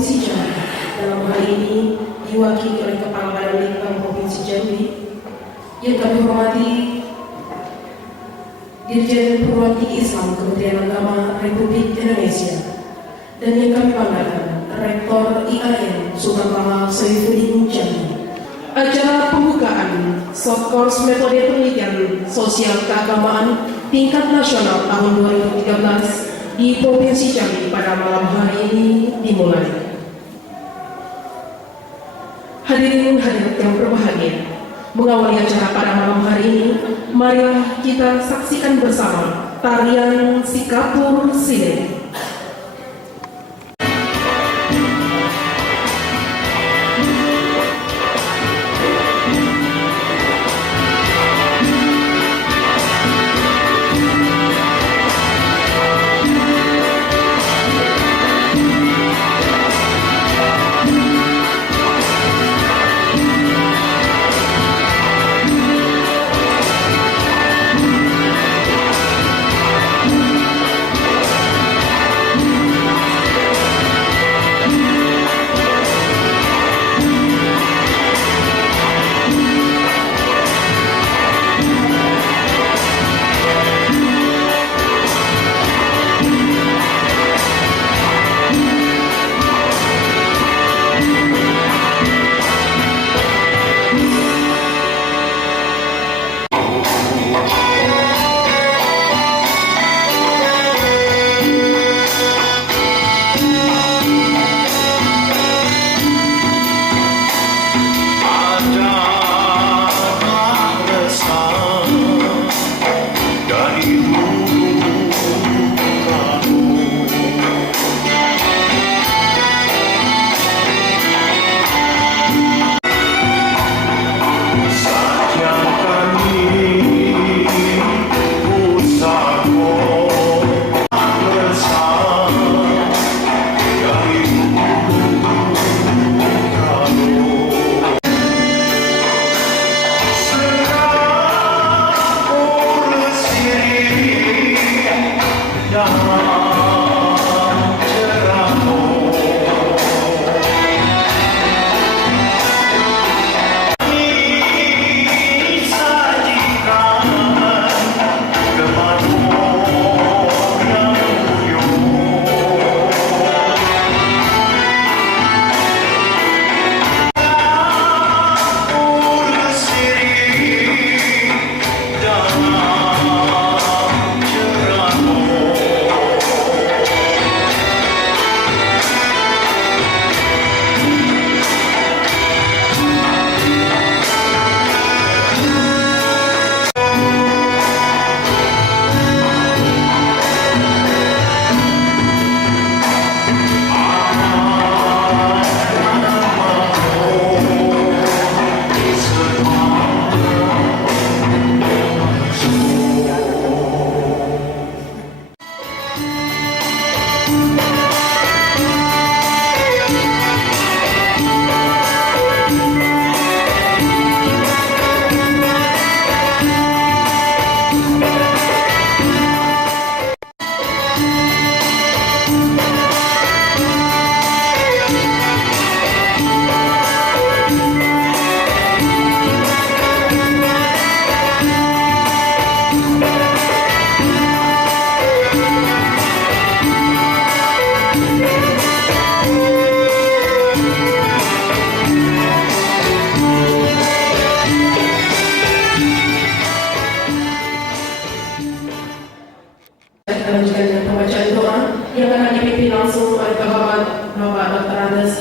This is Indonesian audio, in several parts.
Provinsi Jambi. Dalam hal ini diwakili oleh Kepala Badan Litbang Provinsi Jambi yang kami hormati Dirjen Perguruan Tinggi Islam Kementerian Agama Republik Indonesia, dan yang kami banggakan Rektor IAIN Sultan Taha Saifuddin Jambi. Acara pembukaan short course metode penelitian sosial keagamaan tingkat nasional tahun 2013 di Provinsi Jambi pada malam hari ini dimulai. Hadirin hadirat yang berbahagia, mengawali acara pada malam hari ini, marilah kita saksikan bersama tarian Sikapur Sile.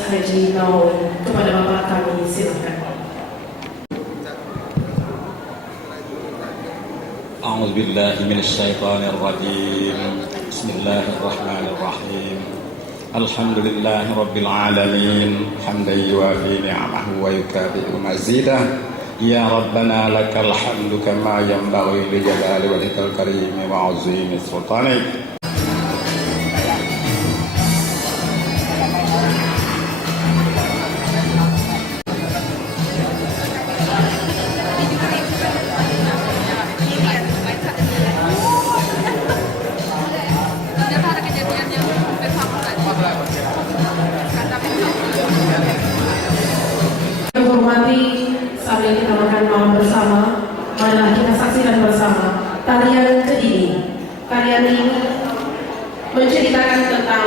Haji Nawawi. Kepada Bapak kami silakan. A'udzu billahi minasy syaithanir rajim. Bismillahirrahmanirrahim. Alhamdulillahi rabbil alamin. Hamdan yuwafi ni'amahu wa yukafi'u mazidah. Ya Rabbana lakal hamdu kama yanbaghi li jalali wajhikal karim wa 'azimi sultanik. Yunani menceritakan tentang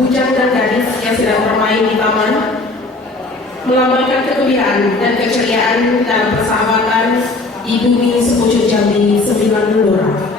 bujang dan gadis yang sedang bermain di taman, melambangkan kegembiraan dan keceriaan dan persahabatan di bumi sepucuk Jambi 9 Blora.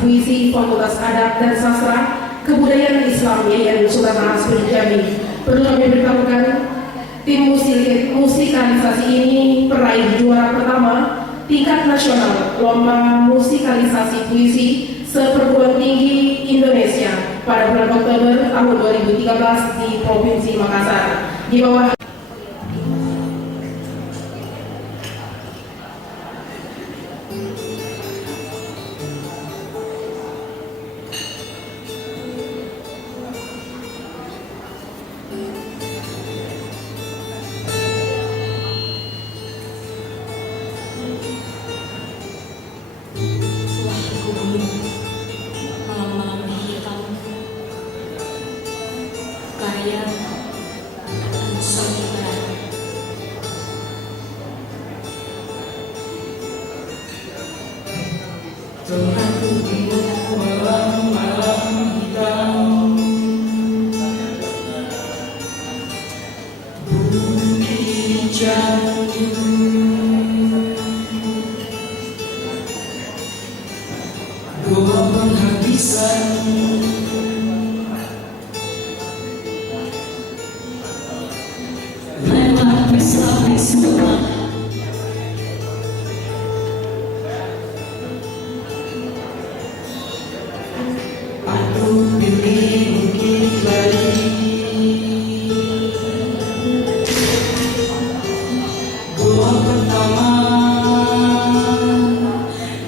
puisi Fakultas Adat dan Sastra Kebudayaan Islam YIN Sultan Hasanuddin Jamil. Perlu kami beritahukan, tim musikalisasi ini peraih juara pertama tingkat nasional Lomba Musikalisasi Puisi Seperguruan Tinggi Indonesia pada bulan Oktober tahun 2013 di Provinsi Makassar. Di bawah malam-malam hitam karya Ansonita. Tuhan malam-malam hitam bukit janju goa penghabisan lewat pesta-pesta aku pilih bukit lari goa pertama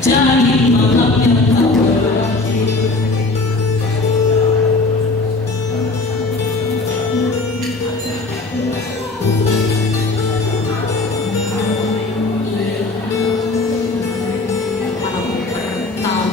jadi malam yang tak berakhir. Malam pertama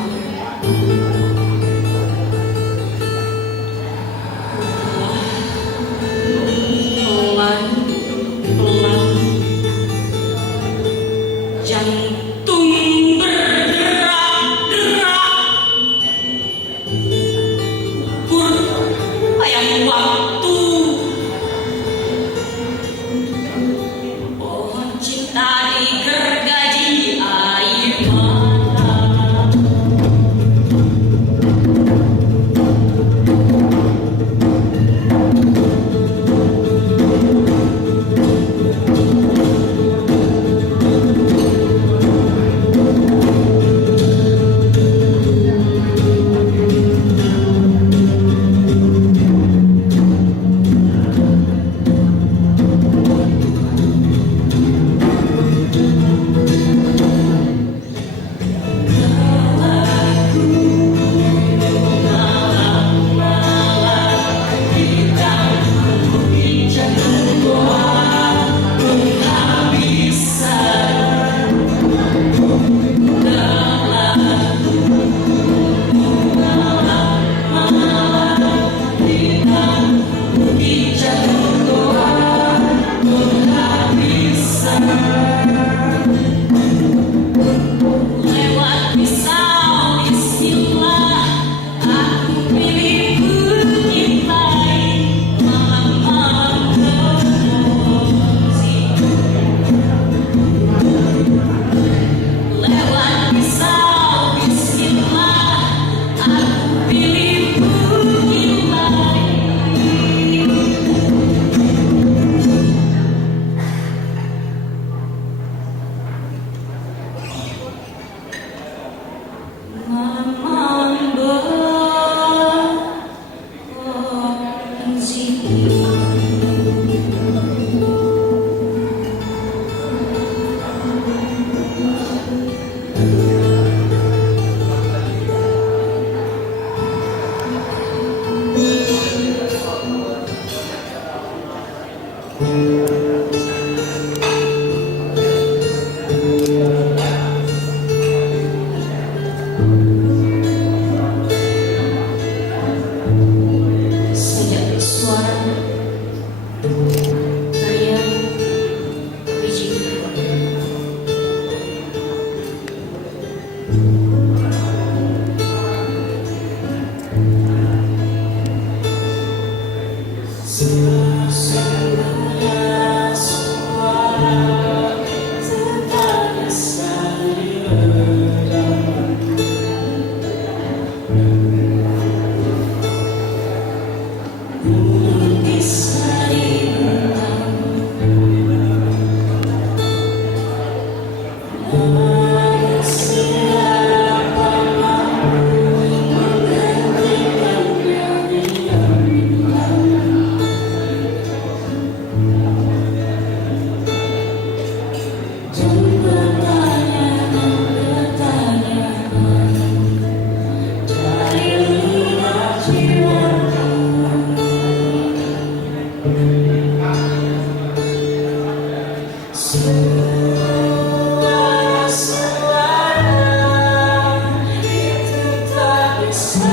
terpaksa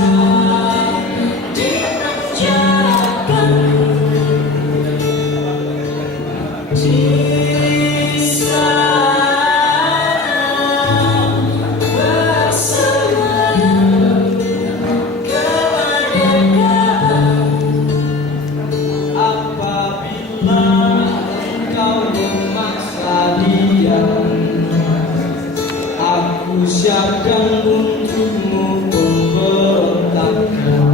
dimanjakan di sana bersemayam kemerdekaan. Apabila engkau memaksa dia, aku siapkan untukmu pemberontakan.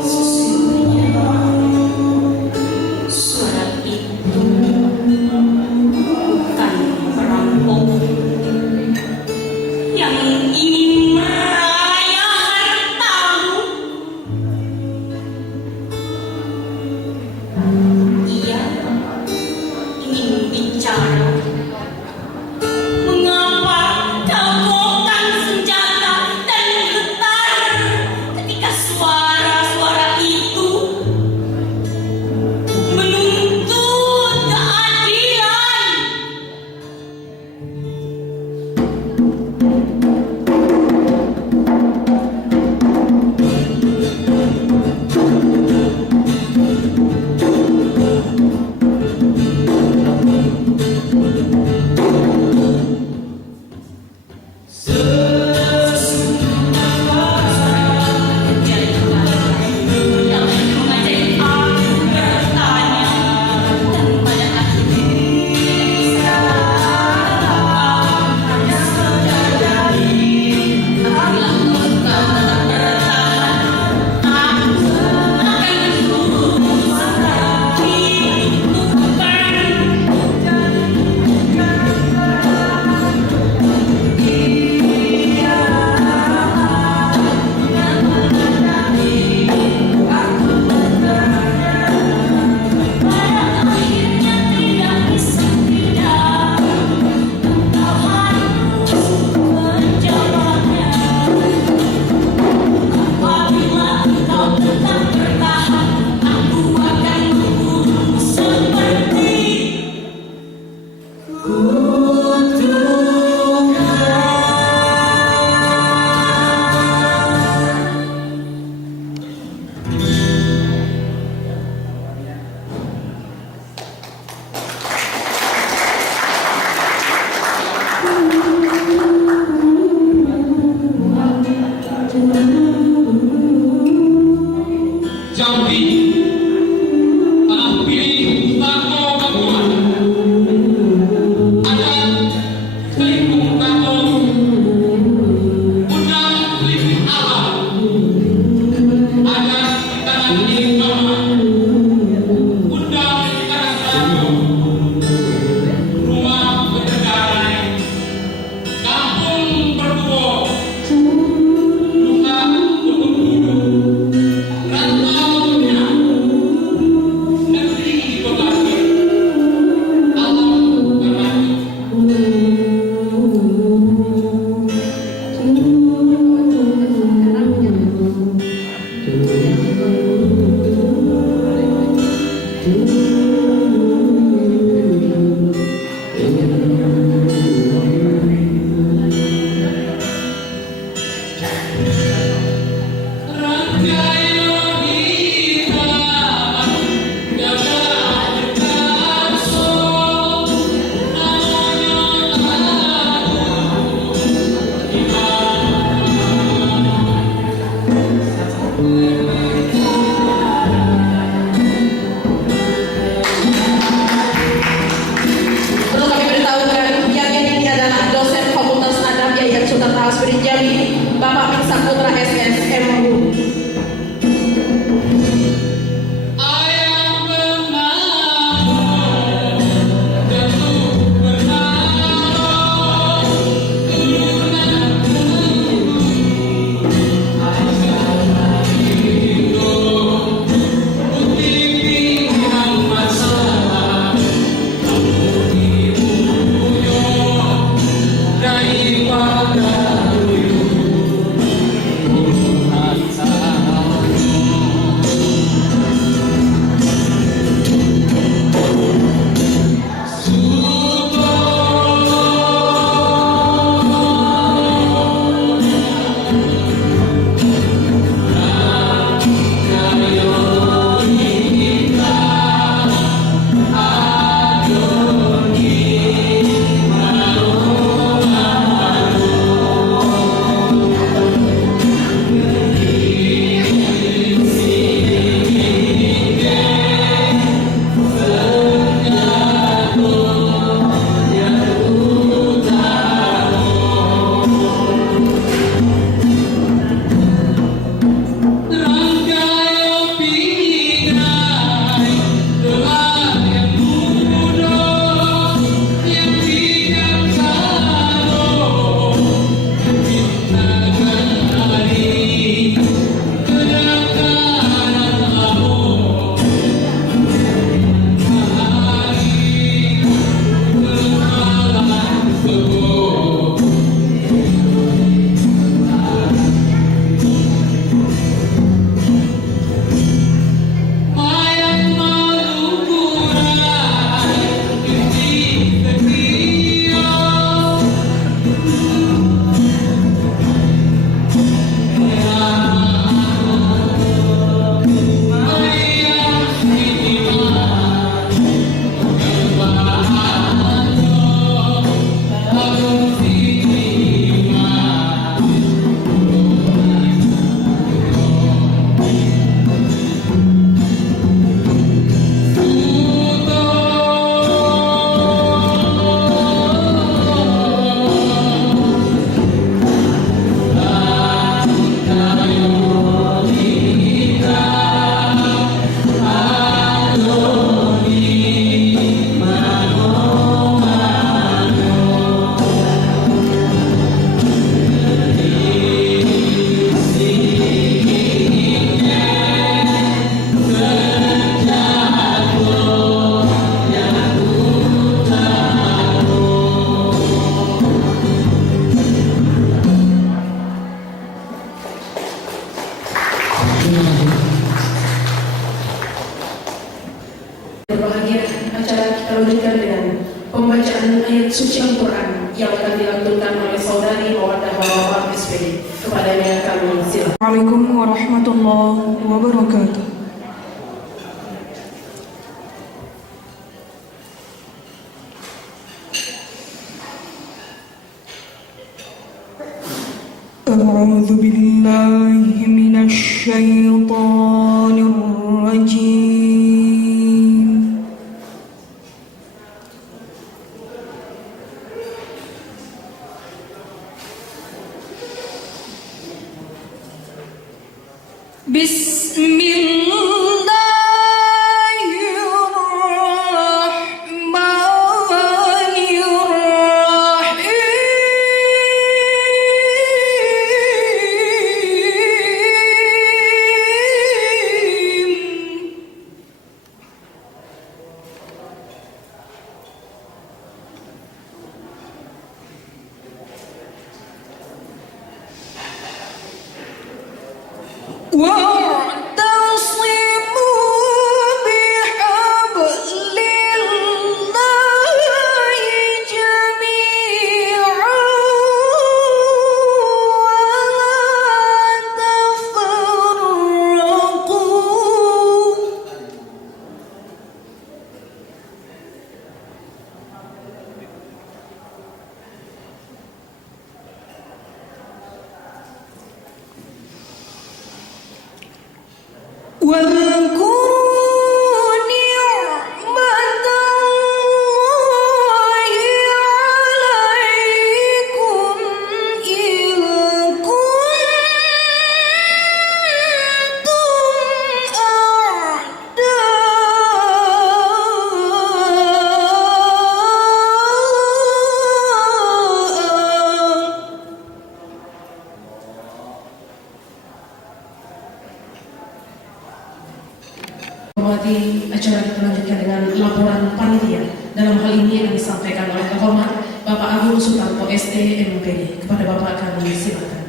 Sesungguhnya surat itu bukan perampok yang ingin meraya hartamu. Ia ingin bicara mengapa kau gokkan senjata dan getar ketika suara-suara itu menuntut keadilan. pembacaan ayat suci Al-Quran yang akan dilantunkan oleh saudari Mawaddah Warawat SPD. Kepadanya kami silakan. Assalamualaikum warahmatullahi wabarakatuh. أعوذ بالله من الشيطان الرجيم. بسم الله الرحمن الرحيم. واعتصموا بحبل الله جميعا ولا تفرقوا. واذكروا نعمة الله عليكم إذ كنتم أعداء Hormati, acara kita lanjutkan dengan laporan panitia. Dalam hal ini yang disampaikan oleh terhormat Bapak Agung Sutanto ST MPD. Kepada Bapak kami silakan.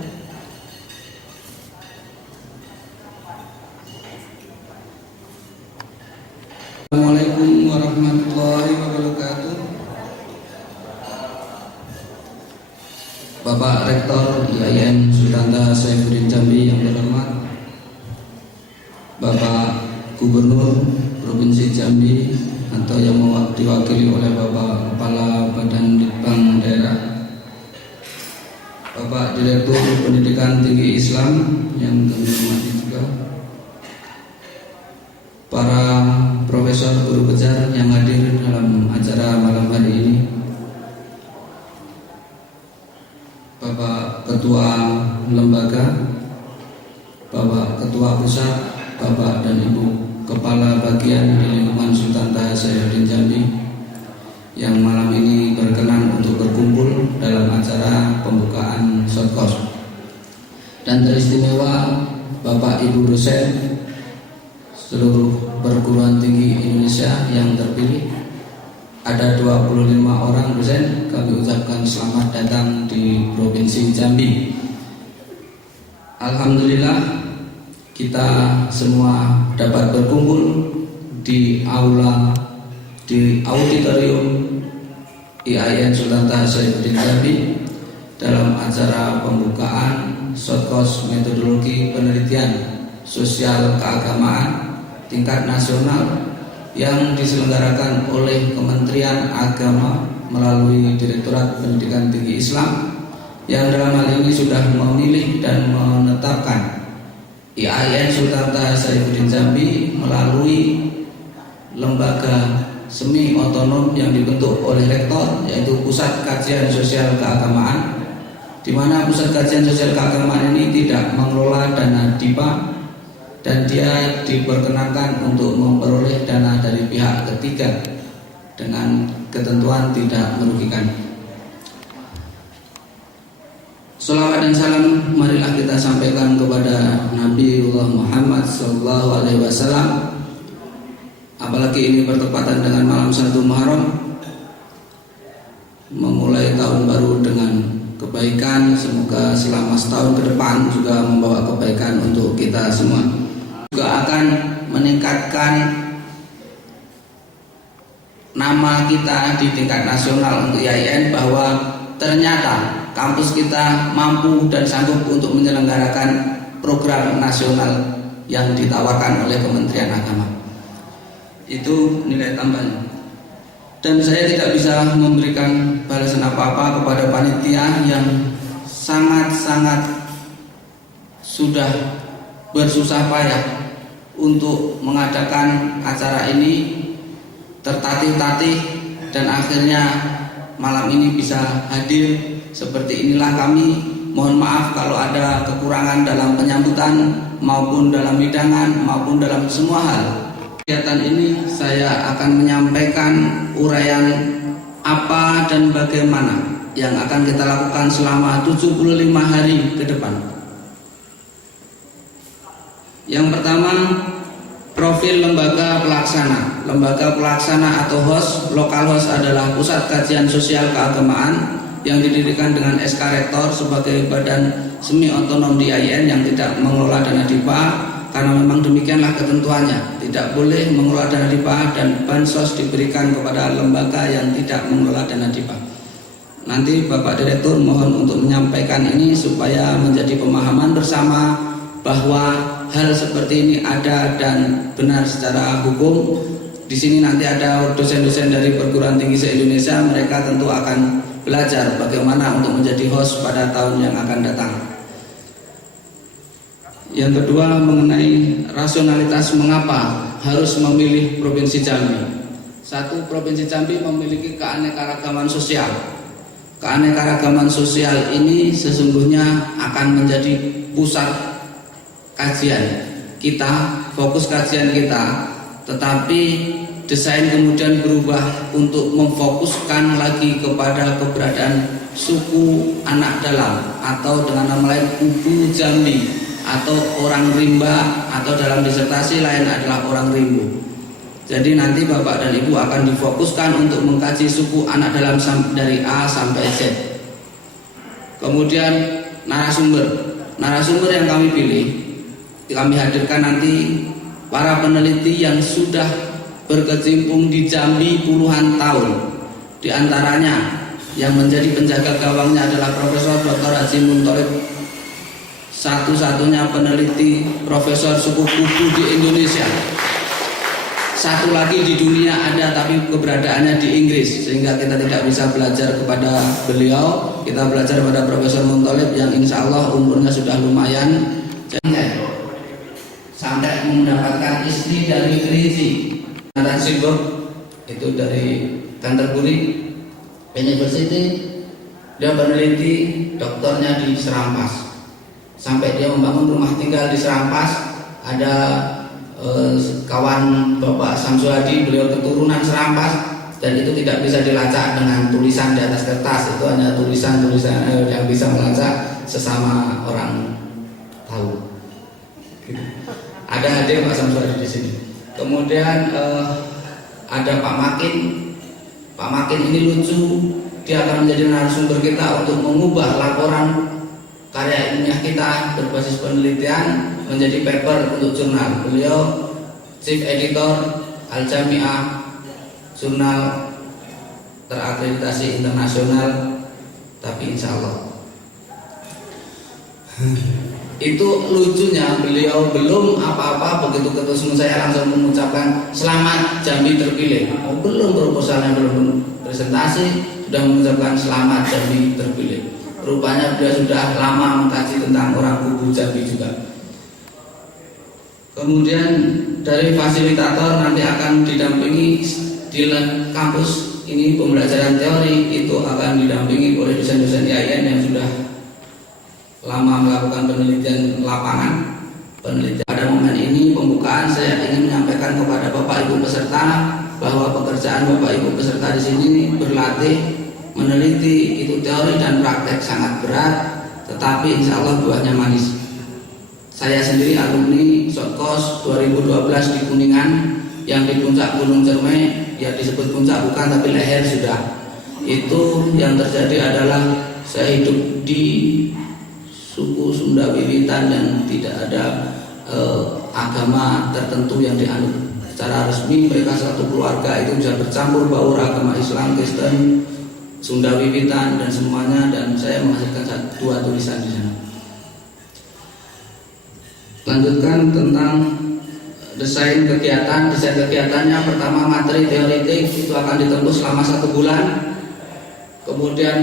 Assalamualaikum warahmatullahi wabarakatuh. Bapak Rektor IAIN Sultanta Saifuddin Jambi yang terhormat, Bapak Gubernur Provinsi Jambi atau yang diwakili oleh Bapak Kepala Badan Litbang Daerah, Bapak Direktur Pendidikan Tinggi Islam yang kami hormati juga, para profesor guru besar yang hadir dalam acara malam hari ini, Bapak Ketua Lembaga, Bapak Ketua Pusat, Bapak dan Ibu Kepala Bagian di lingkungan Sultanta Saifuddin Jambi yang malam ini berkenan untuk berkumpul dalam acara pembukaan Sotkos, dan teristimewa Bapak Ibu dosen seluruh perguruan tinggi Indonesia yang terpilih. Ada 25 orang dosen, kami ucapkan selamat datang di Provinsi Jambi. Alhamdulillah kita semua dapat berkumpul di aula, di auditorium IAIN Sultanta Saifuddin Jambi dalam acara pembukaan Sotkos Metodologi Penelitian Sosial Keagamaan tingkat nasional yang diselenggarakan oleh Kementerian Agama melalui Direktorat Pendidikan Tinggi Islam, yang dalam hal ini sudah memilih dan menetapkan IAIN Sultanta Saifuddin Jambi melalui lembaga semi otonom yang dibentuk oleh rektor, yaitu Pusat Kajian Sosial Keagamaan, di mana Pusat Kajian Sosial Keagamaan ini tidak mengelola dana DIPA dan dia diperkenankan untuk memperoleh dana dari pihak ketiga dengan ketentuan tidak merugikan. Salawat dan salam marilah kita sampaikan kepada Nabiullah Muhammad SAW. Apalagi ini bertepatan dengan malam 1 Muharram, memulai tahun baru dengan kebaikan. Semoga selama setahun ke depan juga membawa kebaikan untuk kita semua. Juga akan meningkatkan nama kita di tingkat nasional untuk IAIN bahwa ternyata kampus kita mampu dan sanggup untuk menyelenggarakan program nasional yang ditawarkan oleh Kementerian Agama. Itu nilai tambahnya. Dan saya tidak bisa memberikan balasan apa-apa kepada panitia yang sangat-sangat sudah bersusah payah untuk mengadakan acara ini, tertatih-tatih, dan akhirnya malam ini bisa hadir. Seperti inilah kami. Mohon maaf kalau ada kekurangan dalam penyambutan maupun dalam hidangan maupun dalam semua hal. Kegiatan ini saya akan menyampaikan uraian apa dan bagaimana yang akan kita lakukan selama 75 hari ke depan. Yang pertama, profil lembaga pelaksana. Lembaga pelaksana atau host, lokal host adalah Pusat Kajian Sosial Keagamaan yang didirikan dengan SK Rektor sebagai badan semi otonom di IAIN yang tidak mengelola dana DIPA, karena memang demikianlah ketentuannya, tidak boleh mengelola dana DIPA dan bansos diberikan kepada lembaga yang tidak mengelola dana DIPA. Nanti Bapak Direktur mohon untuk menyampaikan ini supaya menjadi pemahaman bersama bahwa hal seperti ini ada dan benar secara hukum. Di sini nanti ada dosen-dosen dari perguruan tinggi se-Indonesia, mereka tentu akan belajar bagaimana untuk menjadi host pada tahun yang akan datang. Yang kedua, mengenai rasionalitas mengapa harus memilih Provinsi Jambi. Satu, Provinsi Jambi memiliki keanekaragaman sosial. Keanekaragaman sosial ini sesungguhnya akan menjadi pusat kajian kita, fokus kajian kita, tetapi desain kemudian berubah untuk memfokuskan lagi kepada keberadaan suku anak dalam atau dengan nama lain Kubu Jambi atau orang rimba, atau dalam disertasi lain adalah orang rimbo. Jadi nanti Bapak dan Ibu akan difokuskan untuk mengkaji suku anak dalam dari A sampai Z. Kemudian narasumber yang kami pilih, kami hadirkan nanti para peneliti yang sudah berkecimpung di Jambi puluhan tahun. Di antaranya yang menjadi penjaga gawangnya adalah Profesor Dr. Haji Muntolib, satu-satunya peneliti profesor suku Kubu di Indonesia. Satu lagi di dunia ada tapi keberadaannya di Inggris, sehingga kita tidak bisa belajar kepada beliau. Kita belajar pada Profesor Muntolib yang insya Allah umurnya sudah lumayan. Sampai mendapatkan istri dari Kerinci, Nathan Sibuk, itu dari Canterbury University. Dia peneliti, doktornya di Serampas. Sampai dia membangun rumah tinggal di Serampas. Ada kawan Bapak Samsuadi, beliau keturunan Serampas, dan itu tidak bisa dilacak dengan tulisan di atas kertas. Itu hanya tulisan-tulisan yang bisa melacak sesama orang tahu. Ada hadir Pak Samsuadi di sini. Kemudian ada Pak Makin. Pak Makin ini lucu. Dia akan menjadi narasumber kita untuk mengubah laporan karya ilmiah kita berbasis penelitian menjadi paper untuk jurnal. Beliau Chief Editor Al-Jami'ah, jurnal terakreditasi internasional, tapi insya Allah. Itu lucunya, beliau belum apa-apa, begitu ketemu saya langsung mengucapkan selamat Jambi terpilih. Oh, belum proposalnya, belum presentasi, sudah mengucapkan selamat Jambi terpilih. Rupanya beliau sudah lama mengkaji tentang orang Kubu Jambi juga. Kemudian dari fasilitator nanti akan didampingi di kampus ini pembelajaran teori, itu akan didampingi oleh dosen-dosen IAIN yang sudah lama melakukan penelitian lapangan. Pada momen ini pembukaan, saya ingin menyampaikan kepada Bapak Ibu peserta bahwa pekerjaan Bapak Ibu peserta di sini berlatih, meneliti, itu teori dan praktek sangat berat, tetapi insya Allah buahnya manis. Saya sendiri alumni Sotkos 2012 di Kuningan, yang di puncak Gunung Cermai, ya disebut puncak bukan tapi leher sudah. Itu yang terjadi adalah saya hidup di suku Sunda Wiwitan dan tidak ada agama tertentu yang dianut. secara resmi mereka satu keluarga itu bisa bercampur baur agama Islam, Kristen, Sunda Wiwitan dan semuanya, dan saya menghasilkan 2 tulisan di sana. Lanjutkan tentang desain kegiatannya. Pertama, materi teoretik itu akan ditempuh selama 1 bulan. Kemudian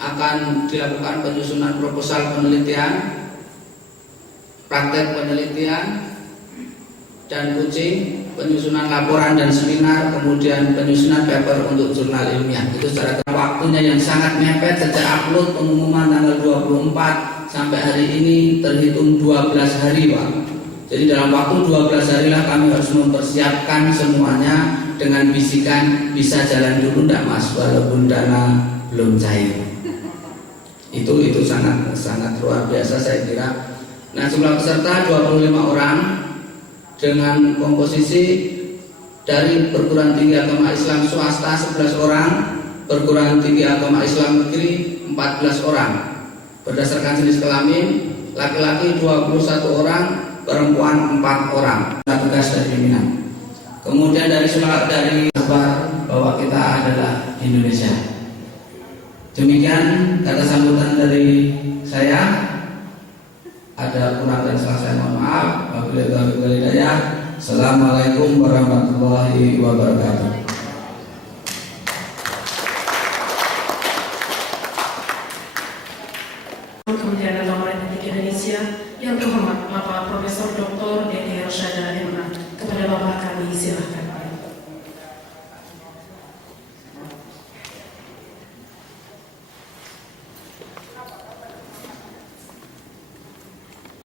akan dilakukan penyusunan proposal penelitian, praktek penelitian, dan coaching, penyusunan laporan dan seminar, kemudian penyusunan paper untuk jurnal ilmiah. Itu secara waktunya yang sangat mepet. Sejak upload pengumuman tanggal 24 sampai hari ini terhitung 12 hari, Pak. Jadi dalam waktu 12 hari lah kami harus mempersiapkan semuanya dengan bisikan bisa jalan dulu enggak Mas, walaupun dana belum cair. Itu sangat luar biasa saya kira. Nah, jumlah peserta 25 orang dengan komposisi dari perguruan tinggi agama Islam swasta 11 orang, perguruan tinggi agama Islam negeri 14 orang. Berdasarkan jenis kelamin, laki-laki 21 orang, perempuan 4 orang. Tugas dari pimpinan. Kemudian dari kabar bahwa kita adalah Indonesia. Demikian kata sambutan dari saya. Ada kurang dan salah saya mohon maaf. Wabillahi taufiq wal hidayah. Assalamualaikum warahmatullahi wabarakatuh. Kementerian Agama Republik Indonesia yang terhormat Bapak Profesor Dr. Dede Rosyada MA. Kepada Bapak kami silakan.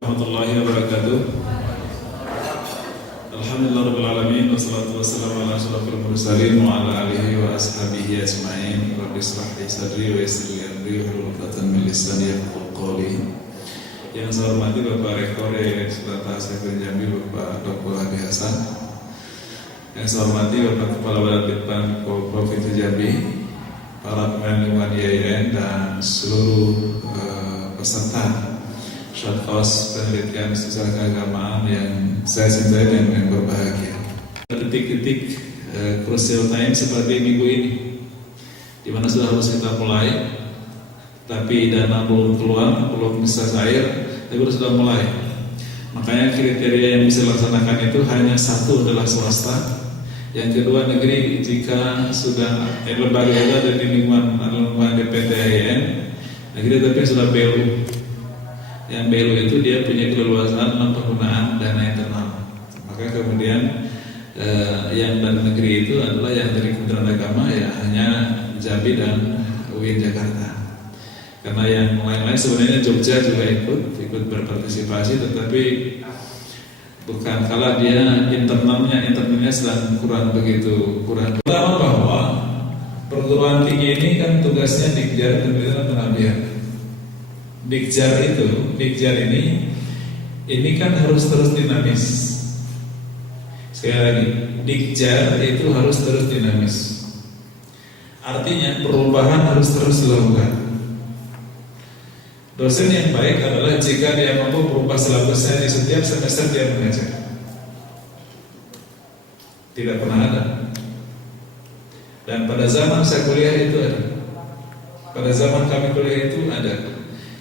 Warahmatullahi wabarakatuh. Alhamdulillahirabbil alamin wassalatu wassalamu ala asyrofil mursalin wa ala alihi wa ashabihi ajmain. Rabbi shrah li sadri wa yassir li amri wahlul 'uqdatam min lisani yafqahu qawli. Yang saya hormati Bapak Rektor Universitas Saiful Jambi Bapak Dr. Hadi Hasan. Yang saya hormati Bapak Kepala Badan Litbang Provinsi Jambi, para pemain lingkungan IAIN dan seluruh peserta Syarkos penelitian sosial keagamaan yang saya cintai dan yang berbahagia. Detik-detik crucial time seperti minggu ini, di mana sudah harus kita mulai, tapi dana belum keluar, belum bisa cair, tapi sudah mulai. Makanya kriteria yang bisa dilaksanakan itu hanya satu adalah swasta, yang kedua negeri. Jika sudah lembaga itu ada di lingkungan DPTIN negeri, tapi sudah BLU. Yang BLU itu dia punya keleluasaan dalam penggunaan dana internal. Maka kemudian yang dari negeri itu adalah yang dari Kementerian Agama, ya hanya Jambi dan UIN Jakarta. Karena yang lain-lain sebenarnya Jogja juga ikut berpartisipasi, tetapi bukan kalau dia internalnya sedang kurang. Pertama bahwa perguruan tinggi ini kan tugasnya Dikjar dan Pengabdian. Dikjar ini kan harus terus dinamis. Sekali lagi, Dikjar itu harus terus dinamis. Artinya perubahan harus terus dilakukan. Dosen yang baik adalah jika dia mampu berubah silabusnya di setiap semester dia mengajar. Tidak pernah ada. Dan pada zaman saya kuliah itu ada. Pada zaman kami kuliah itu ada.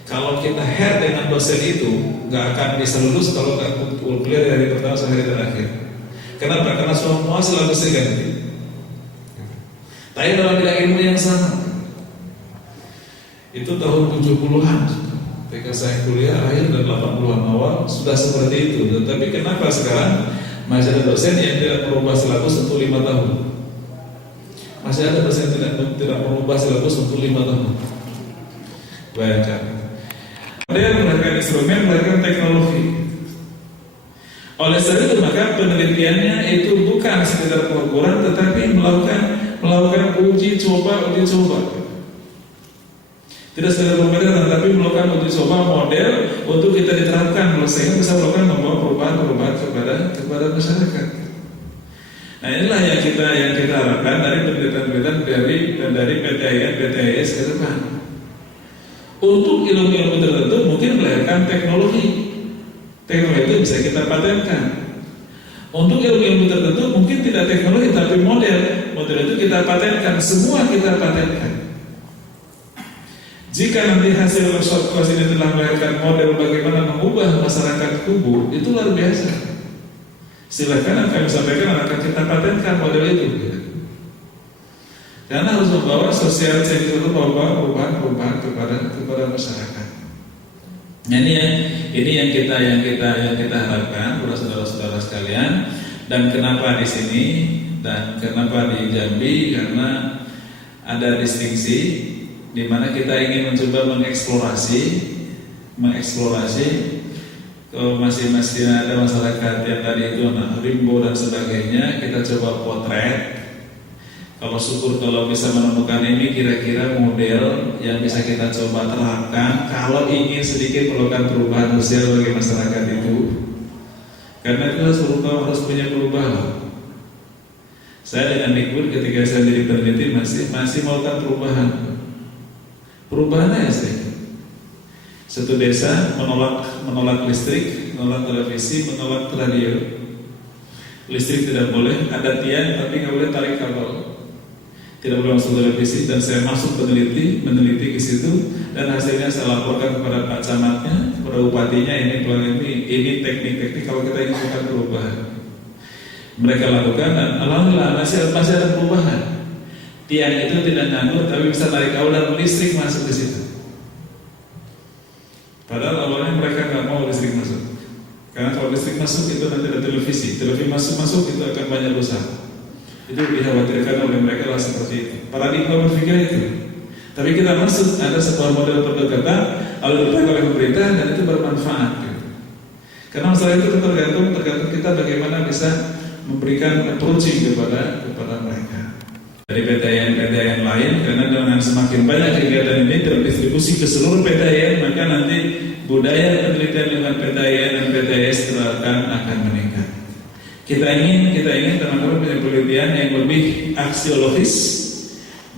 Kalau kita head dengan dosen itu, nggak akan bisa lulus kalau nggak kuliah dari pertama sampai terakhir. Kenapa? Karena semua silabusnya ganti. Tapi dalam bidang ilmu yang sama, itu tahun 70-an, ketika saya kuliah akhir dan 80-an awal sudah seperti itu. Tetapi kenapa sekarang masih ada dosen yang tidak merubah silabus untuk 5 tahun? Masih ada dosen yang tidak merubah silabus untuk 5 tahun. Bayangkan. Dia melahirkan instrumen, melahirkan teknologi. Oleh sebab itu maka penelitiannya itu bukan sekedar pengukuran, tetapi melakukan uji coba. Tidak sekedar pembelajaran, tapi melakukan uji coba model untuk kita diterapkan, sehingga bisa melakukan membawa perubahan kepada masyarakat. Nah, inilah yang kita harapkan dari penelitian dari PTIS ke depan. Untuk ilmu-ilmu tertentu mungkin melahirkan teknologi itu bisa kita patenkan. Untuk ilmu-ilmu tertentu mungkin tidak teknologi tapi model itu kita patenkan, semua kita patenkan. Jika nanti hasil workshop kelas ini telah melahirkan model bagaimana mengubah masyarakat Kubu, itu luar biasa. Silakan kami sampaikan, akan kita patenkan model itu. Karena harus membawa sosial change, itu perubahan kepada masyarakat. Nah, ini yang kita harapkan kepada saudara-saudara sekalian. Dan kenapa di sini dan kenapa di Jambi? Karena ada distingsi di mana kita ingin mencoba mengeksplorasi masih ada masyarakat yang tadi itu rimbo dan sebagainya. Kita coba potret. Kalau syukur kalau bisa menemukan ini kira-kira model yang bisa kita coba terapkan kalau ingin sedikit melakukan perubahan sosial bagi masyarakat itu. Karena itu harus punya perubahan. Saya dengan Nikbud ketika saya jadi peneliti masih melakukan perubahan aja sih. Satu desa menolak listrik, menolak televisi, menolak radio. Listrik tidak boleh, ada tiang tapi nggak boleh tarik kabel. Tidak boleh masuk televisi, dan saya masuk meneliti ke situ, dan hasilnya saya laporkan kepada Pak Camatnya, kepada Bupatinya, ini teknik-teknik kalau kita ingin melakukan perubahan. Mereka lakukan dan alhamdulillah masih ada perubahan. Tiang itu tidak nganggur tapi bisa tarik kabel dan listrik masuk ke situ. Padahal awalnya mereka nggak mau listrik masuk, karena kalau listrik masuk itu nanti ada televisi masuk itu akan banyak dosa. Itu dikhawatirkan oleh mereka lah seperti itu. Paradigma berpikir itu. Tapi kita masuk ada sebuah model pendekatan lalu dipakai oleh pemerintah dan itu bermanfaat. Karena masalah itu tergantung kita bagaimana bisa memberikan approaching kepada mereka. Dari PTN lain, karena dengan semakin banyak kegiatan ini terdistribusi ke seluruh PTN, maka nanti budaya penelitian dengan PTN dan PTS akan meningkat. Kita ingin teman-teman punya penelitian yang lebih aksiologis,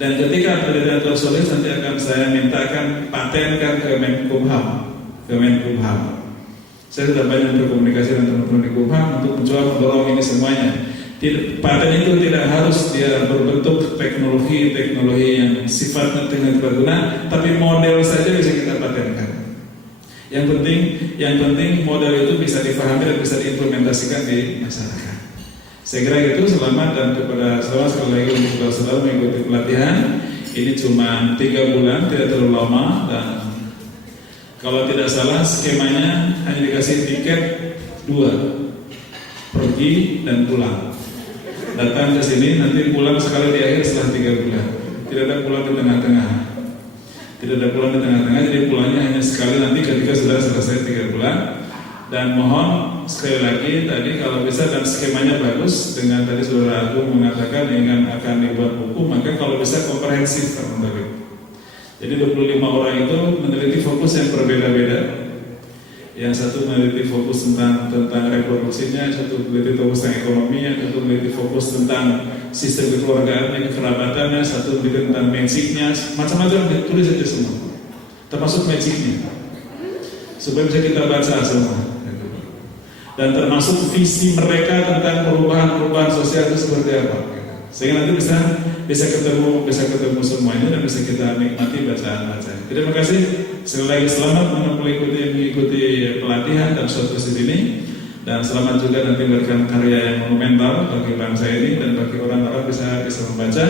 dan ketika penelitian aksiologis nanti akan saya mintakan patenkan ke Menkumham. Saya sudah banyak berkomunikasi dengan teman-teman di Kumham untuk mencoba mendorong ini semuanya. Paten itu tidak harus dia berbentuk teknologi yang sifatnya tidak berguna, tapi model saja bisa kita patenkan. Yang penting model itu bisa dipahami dan bisa diimplementasikan di masyarakat. Saya kira itu. Selamat, dan kepada sekali lagi untuk saudara-saudara mengikuti pelatihan. Ini cuma 3 bulan, tidak terlalu lama, dan kalau tidak salah skemanya hanya dikasih tiket 2, pergi dan pulang. Datang ke sini, nanti pulang sekali di akhir setelah 3 bulan. Tidak ada pulang di tengah-tengah. Jadi pulangnya hanya sekali nanti ketika sudah selesai 3 bulan. Dan mohon sekali lagi tadi kalau bisa, dan skemanya bagus dengan tadi saudara Agung mengatakan ingin akan dibuat buku, maka kalau bisa komprehensif teman-teman. Jadi 25 orang itu meneliti fokus yang berbeda-beda. Yang satu meneliti fokus tentang reproduksinya, satu meneliti fokus tentang ekonominya, satu meneliti fokus tentang sistem kekeluargaan dan kekerabatannya, satu meneliti tentang magicnya, macam-macam ditulis saja semua, termasuk magicnya, supaya bisa kita baca semua. Dan termasuk visi mereka tentang perubahan sosial itu seperti apa. Sehingga nanti bisa ketemu semua ini dan bisa kita nikmati bacaan-bacaan. Terima kasih. Sekali lagi selamat mengikuti pelatihan dan suatu sesi ini, dan selamat juga nanti memberikan karya yang monumental bagi bangsa ini dan bagi orang-orang bisa membaca,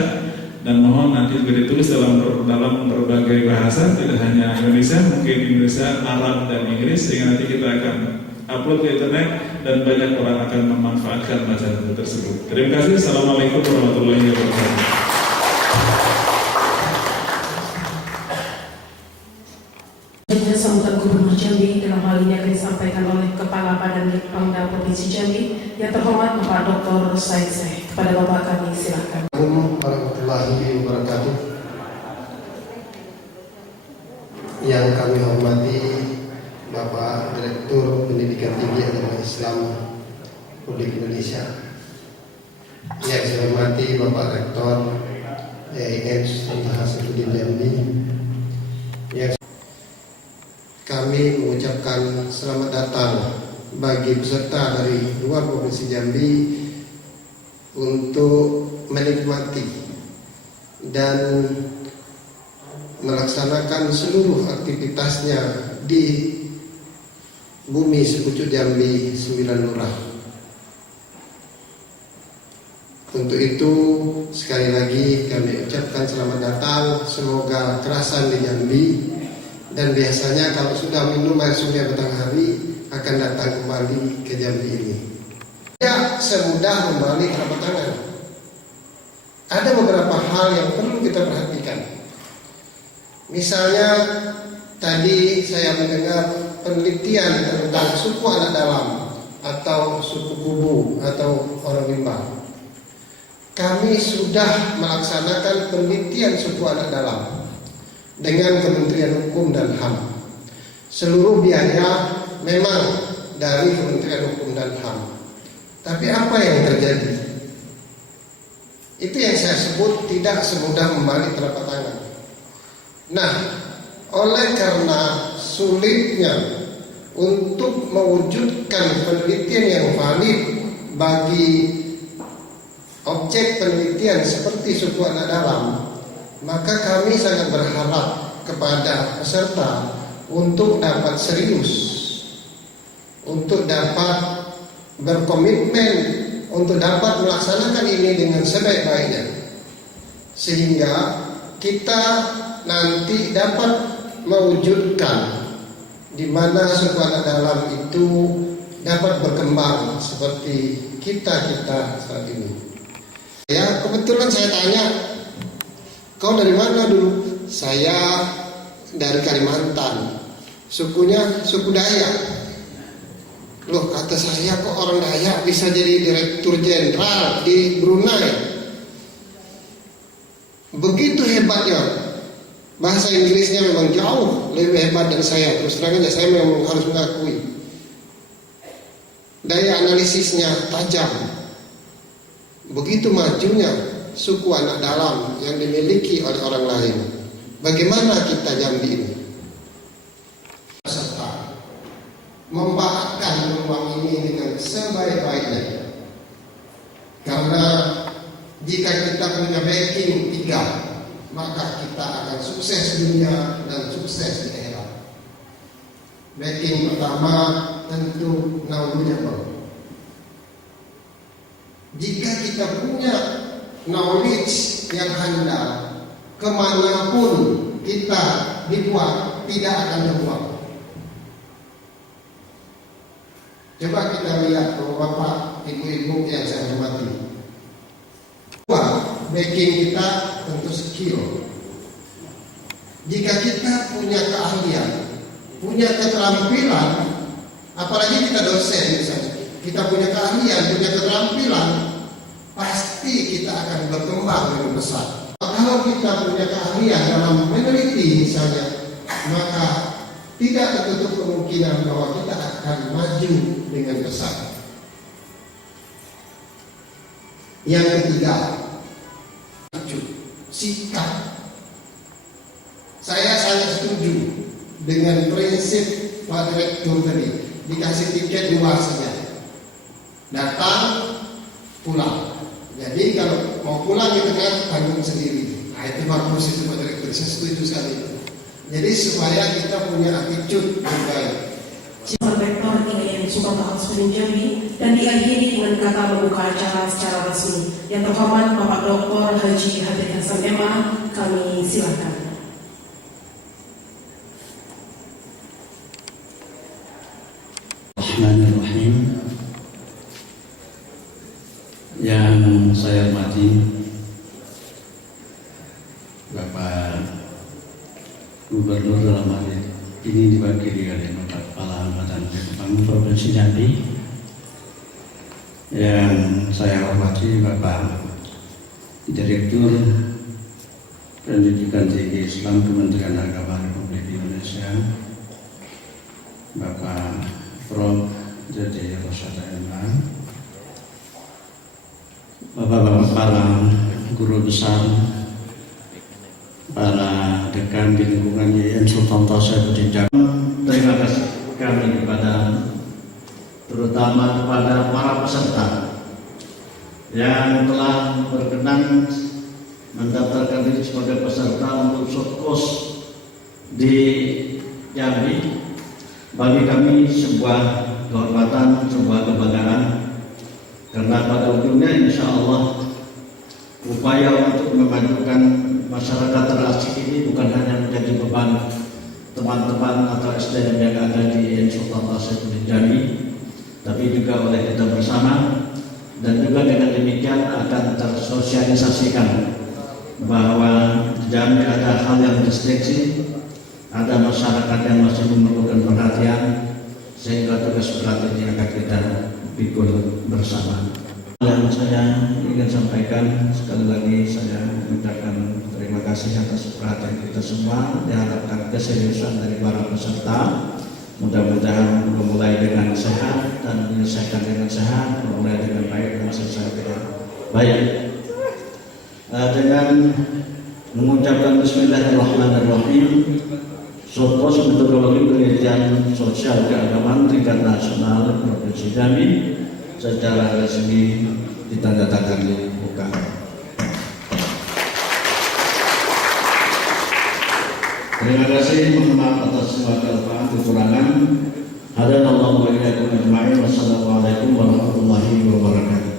dan mohon nanti juga ditulis dalam berbagai bahasa, tidak hanya Indonesia, mungkin Indonesia, Arab dan Inggris, sehingga nanti kita akan upload ke internet dan banyak orang akan memanfaatkan bacaan tersebut. Terima kasih. Assalamualaikum warahmatullahi wabarakatuh. Sambutan Gubernur Jambi dalam hal ini akan disampaikan oleh Kepala Badan Litbangda Provinsi Jambi yang terhormat Bapak Dr. Said Seh. Kepada Bapak kami silakan. Assalamualaikum warahmatullahi wabarakatuh. Yang kami hormati Bapak Direktur Pendidikan Tinggi Agama Islam Republik Indonesia, yang saya hormati Bapak Rektor IAIN Sultan Hasanuddin Jambi, yang kami mengucapkan selamat datang bagi peserta dari luar Provinsi Jambi untuk menikmati dan melaksanakan seluruh aktivitasnya di bumi Sepucuk Jambi 9 Lurah. Untuk itu sekali lagi kami ucapkan selamat datang, semoga kerasan di Jambi, dan biasanya kalau sudah minum air sungai Batanghari akan datang kembali ke Jambi ini. Tidak semudah membalik telapak tangan. Ada beberapa hal yang perlu kita perhatikan. Misalnya tadi saya mendengar penelitian tentang suku anak dalam atau suku Kubu atau orang Rimba. Kami sudah melaksanakan penelitian suku anak dalam dengan Kementerian Hukum dan HAM. Seluruh biaya memang dari Kementerian Hukum dan HAM. Tapi apa yang terjadi? Itu yang saya sebut tidak semudah membalik telapak tangan. Nah, oleh karena sulitnya untuk mewujudkan penelitian yang valid bagi objek penelitian seperti suku anak dalam, maka kami sangat berharap kepada peserta untuk dapat serius, untuk dapat berkomitmen, untuk dapat melaksanakan ini dengan sebaik-baiknya, sehingga kita nanti dapat mewujudkan di mana suku anak dalam itu dapat berkembang seperti kita saat ini. Ya, kebetulan saya tanya, kau dari mana dulu? Saya dari Kalimantan. Sukunya suku Dayak. Loh, kata saya, kok orang Dayak bisa jadi direktur jenderal di Brunei? Begitu hebatnya. Bahasa Inggrisnya memang jauh lebih hebat dari saya. Terus terang aja, saya memang harus mengakui. Daya analisisnya tajam. Begitu majunya suku anak dalam yang dimiliki oleh orang lain. Bagaimana kita Jambi ini? Serta memanfaatkan peluang ini dengan sebaik-baiknya. Karena jika kita punya backing 3, maka kita akan sukses dunia dan sukses di akhirat. Backing pertama tentu knowledgeable. Jika kita punya knowledge yang handal, kemanapun kita dibuat tidak akan terbuang. Coba kita lihat bapak, ibu-ibu yang saya hormati. Backing kita tentu skill. Jika kita punya keahlian, punya keterampilan, apalagi kita dosen misalnya, kita punya keahlian, punya keterampilan, pasti kita akan berkembang dengan besar. Kalau kita punya keahlian dalam meneliti misalnya, maka tidak tertutup kemungkinan bahwa kita akan maju dengan besar. Yang ketiga, sikap. Saya sangat setuju dengan prinsip Pak Direktur tadi, dikasih tiket 2 saja, datang pulang. Jadi kalau mau pulang itu kan tanggung sendiri. Nah itu bagus itu Pak Direktur, saya setuju sekali. Jadi supaya kita punya attitude yang baik. Rektor IAIN Sultan Al-Hasanuddin Jambi dan diakhiri dengan kata membuka acara secara resmi. Yang terhormat Bapak Dr. Haji Habib Hasan Emma, kami silakan. Bismillahirrahmanirrahim. Yang saya hormati Bapak Gubernur dalam hal ini diwakili oleh Bapak Kepala Badan Pembangunan Provinsi Jambi. Yang saya hormati Bapak Direktur Pendidikan Tinggi Islam Kementerian Agama Republik Indonesia, Bapak Prof. Jadi Rosada Emma, Bapak-bapak para guru besar, para dekan di lingkungan IAIN Sultan Al-Hasanuddin Jambi. Terima kasih kami kepada terutama kepada para peserta yang telah berkenan mendaftarkan diri sebagai peserta untuk short course di Jambi. Bagi kami sebuah kehormatan, sebuah kebanggaan, karena pada ujungnya insya Allah upaya untuk memajukan masyarakat terasik ini bukan hanya menjadi beban teman-teman atau SDM yang ada di IAIN Sultan Tasaifuddin Jambi, tapi juga oleh kita bersama, dan juga dengan demikian akan tersosialisasikan bahwa di Jambi ada hal yang distinksi, ada masyarakat yang masih memerlukan perhatian, sehingga tugas berat ini akan kita pikul bersama. Yang saya ingin sampaikan, sekali lagi saya mengucapkan terima kasih atas perhatian kita semua. Diharapkan keseriusan dari para peserta, mudah-mudahan memulai dengan sehat dan menyelesaikan dengan sehat, memulai dengan baik dan selesai dengan baik. Dengan mengucapkan Bismillahirrahmanirrahim, Short-course metodologi penelitian sosial keagamaan tingkat nasional Provinsi Jambi secara resmi ditandatangani buka. Terima kasih, mohon maaf atas semua kelemahan kekurangan. Hadanallahu wa iyyakum ajma'in. Wassalamualaikum warahmatullahi wabarakatuh.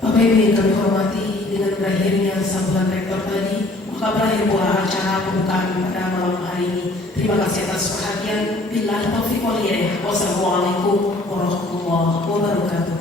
Bapak Ibu yang kami hormati, dengan berakhirnya sambutan rektor tadi, maka berakhir pula acara pembukaan pada malam hari ini. Terima kasih atas perhatian. Billahi taufiq wal hidayah. Wassalamualaikum warahmatullahi wabarakatuh.